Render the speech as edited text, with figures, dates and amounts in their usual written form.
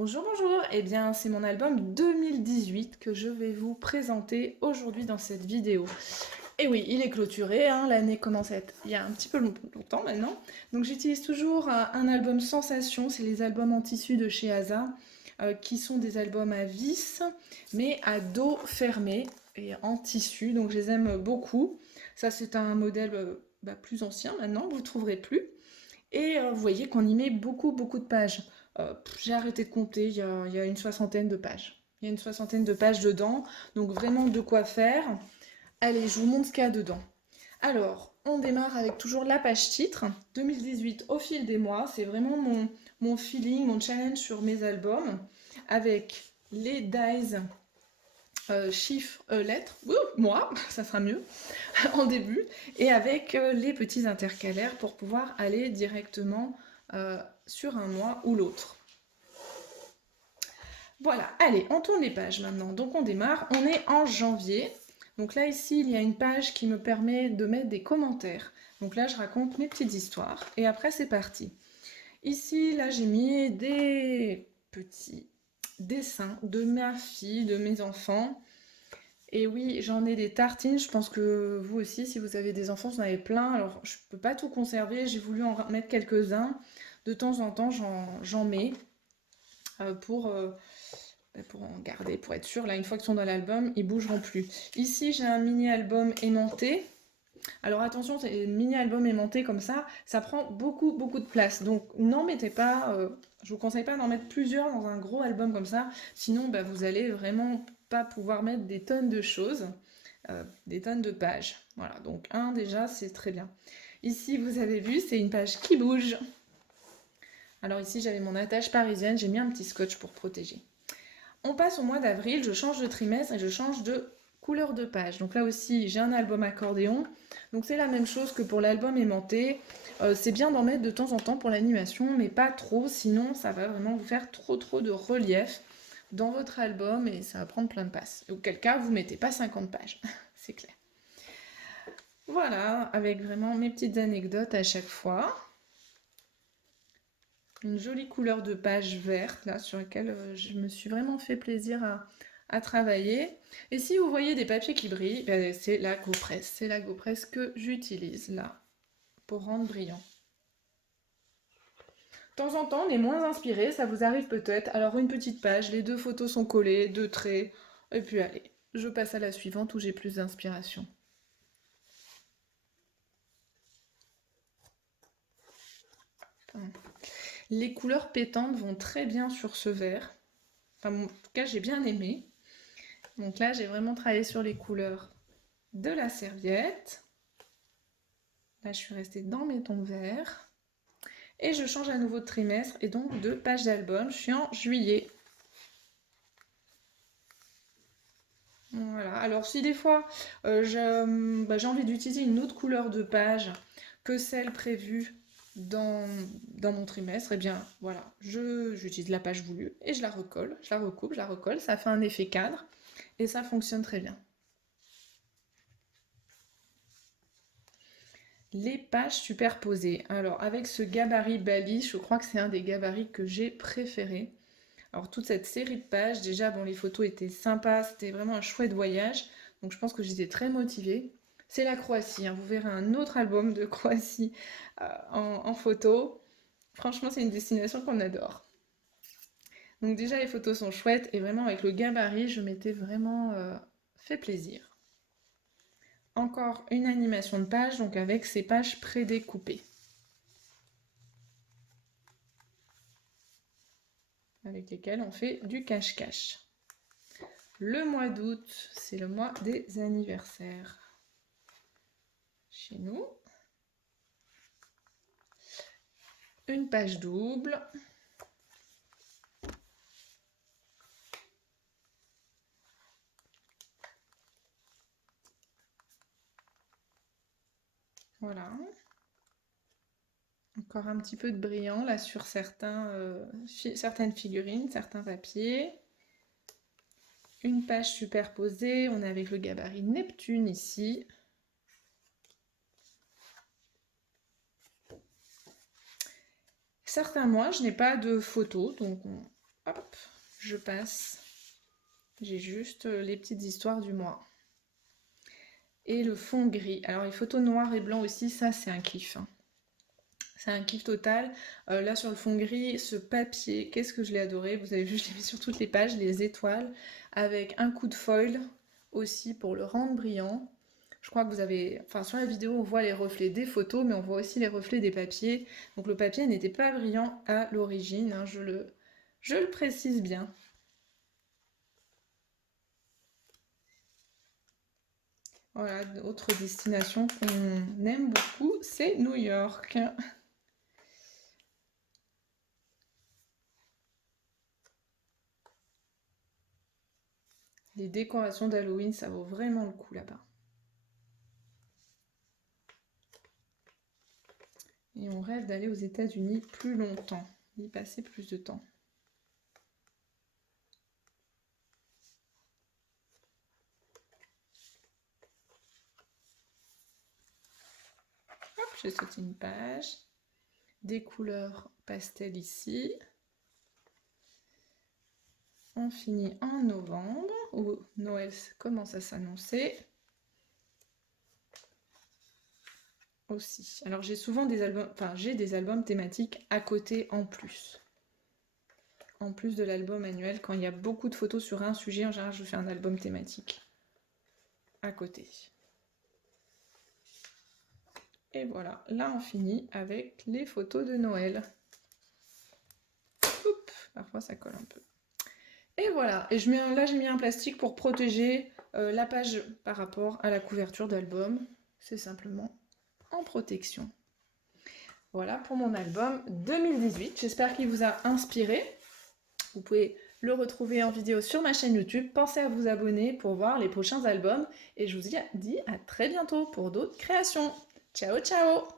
Bonjour, bonjour. Eh bien, c'est mon album 2018 que je vais vous présenter aujourd'hui dans cette vidéo. Et oui, il est clôturé, hein, l'année commence à être il y a un petit peu longtemps maintenant. Donc j'utilise toujours un album Sensation, c'est les albums en tissu de chez Asa, qui sont des albums à vis, mais à dos fermé et en tissu, donc je les aime beaucoup. Ça c'est un modèle plus ancien maintenant, vous ne trouverez plus. Et vous voyez qu'on y met beaucoup de pages. J'ai arrêté de compter, il y a une soixantaine de pages. Il y a une soixantaine de pages dedans, donc vraiment de quoi faire. Allez, je vous montre ce qu'il y a dedans. Alors, on démarre avec toujours la page titre. 2018 au fil des mois, c'est vraiment mon feeling, mon challenge sur mes albums, avec les dies chiffres, lettres, moi, ça sera mieux, en début, et avec les petits intercalaires pour pouvoir aller directement sur un mois ou l'autre. Voilà, allez, on tourne les pages maintenant. Donc on démarre, on est en janvier. Donc là, ici, il y a une page qui me permet de mettre des commentaires. Donc là, je raconte mes petites histoires. Et après, c'est parti. Ici, là, j'ai mis des petits dessins de ma fille, de mes enfants. Et oui, j'en ai des tartines. Je pense que vous aussi, si vous avez des enfants, vous en avez plein. Alors, je peux pas tout conserver. J'ai voulu en mettre quelques-uns. De temps en temps, j'en mets euh, pour, euh, pour en garder, pour être sûr. Là, une fois qu'ils sont dans l'album, ils bougeront plus. Ici, j'ai un mini-album aimanté. Alors attention, c'est un mini-album aimanté comme ça prend beaucoup de place. Donc n'en mettez pas, je vous conseille pas d'en mettre plusieurs dans un gros album comme ça. Sinon, vous allez vraiment pas pouvoir mettre des tonnes de choses, des tonnes de pages. Voilà, donc un déjà, c'est très bien. Ici, vous avez vu, c'est une page qui bouge. Alors ici, j'avais mon attache parisienne, j'ai mis un petit scotch pour protéger. On passe au mois d'avril, je change de trimestre et je change de couleur de page. Donc là aussi, j'ai un album accordéon. Donc c'est la même chose que pour l'album aimanté. C'est bien d'en mettre de temps en temps pour l'animation, mais pas trop, sinon ça va vraiment vous faire trop de relief dans votre album et ça va prendre plein de place. Auquel cas, vous mettez pas 50 pages, c'est clair. Voilà, avec vraiment mes petites anecdotes à chaque fois. Une jolie couleur de page verte là sur laquelle je me suis vraiment fait plaisir à travailler. Et si vous voyez des papiers qui brillent, c'est la GoPress. C'est la GoPress que j'utilise là pour rendre brillant. De temps en temps, on est moins inspiré, ça vous arrive peut-être. Alors une petite page, les deux photos sont collées, deux traits, et puis allez, je passe à la suivante où j'ai plus d'inspiration. Les couleurs pétantes vont très bien sur ce vert. Enfin, en tout cas, j'ai bien aimé. Donc là, j'ai vraiment travaillé sur les couleurs de la serviette. Là, je suis restée dans mes tons verts. Et je change à nouveau de trimestre et donc de page d'album. Je suis en juillet. Voilà. Alors si des fois j'ai envie d'utiliser une autre couleur de page que celle prévue dans mon trimestre, eh bien voilà, j'utilise la page voulue et je la recolle, je la recoupe, je la recolle. Ça fait un effet cadre et ça fonctionne très bien. Les pages superposées. Alors, avec ce gabarit Bali, je crois que c'est un des gabarits que j'ai préféré. Alors, toute cette série de pages, déjà, bon, les photos étaient sympas, c'était vraiment un chouette voyage. Donc, je pense que j'étais très motivée. C'est la Croatie, hein. Vous verrez un autre album de Croatie en photo. Franchement, c'est une destination qu'on adore. Donc, déjà, les photos sont chouettes et vraiment, avec le gabarit, je m'étais vraiment fait plaisir. Encore une animation de page, donc avec ces pages prédécoupées. Avec lesquels on fait du cache-cache. Le mois d'août, c'est le mois des anniversaires. Chez nous, une page double. Voilà. Encore un petit peu de brillant là sur certaines figurines, certains papiers. Une page superposée, on est avec le gabarit Neptune ici. Certains mois, je n'ai pas de photos, donc hop, je passe. J'ai juste les petites histoires du mois. Et le fond gris. Alors les photos noires et blanc aussi, ça c'est un kiff, hein. C'est un kiff total. Là sur le fond gris, ce papier, qu'est-ce que je l'ai adoré. Vous avez vu, je l'ai mis sur toutes les pages, les étoiles, avec un coup de foil aussi pour le rendre brillant. Je crois que vous avez... Enfin, sur la vidéo, on voit les reflets des photos, mais on voit aussi les reflets des papiers. Donc le papier n'était pas brillant à l'origine, hein, je le précise bien. Voilà, autre destination qu'on aime beaucoup, c'est New York. Les décorations d'Halloween, ça vaut vraiment le coup là-bas. Et on rêve d'aller aux États-Unis plus longtemps, d'y passer plus de temps. Hop, j'ai sauté une page. Des couleurs pastel ici. On finit en novembre, où Noël commence à s'annoncer. Aussi. Alors j'ai souvent des albums, enfin j'ai des albums thématiques à côté en plus. En plus de l'album annuel, quand il y a beaucoup de photos sur un sujet, en général je fais un album thématique à côté. Et voilà, là on finit avec les photos de Noël. Oups, parfois ça colle un peu. Et voilà, et là j'ai mis un plastique pour protéger la page par rapport à la couverture d'album. C'est simplement en protection. Voilà pour mon album 2018. J'espère qu'il vous a inspiré. Vous pouvez le retrouver en vidéo sur ma chaîne YouTube. Pensez à vous abonner pour voir les prochains albums. Et je vous dis à très bientôt pour d'autres créations. Ciao, ciao!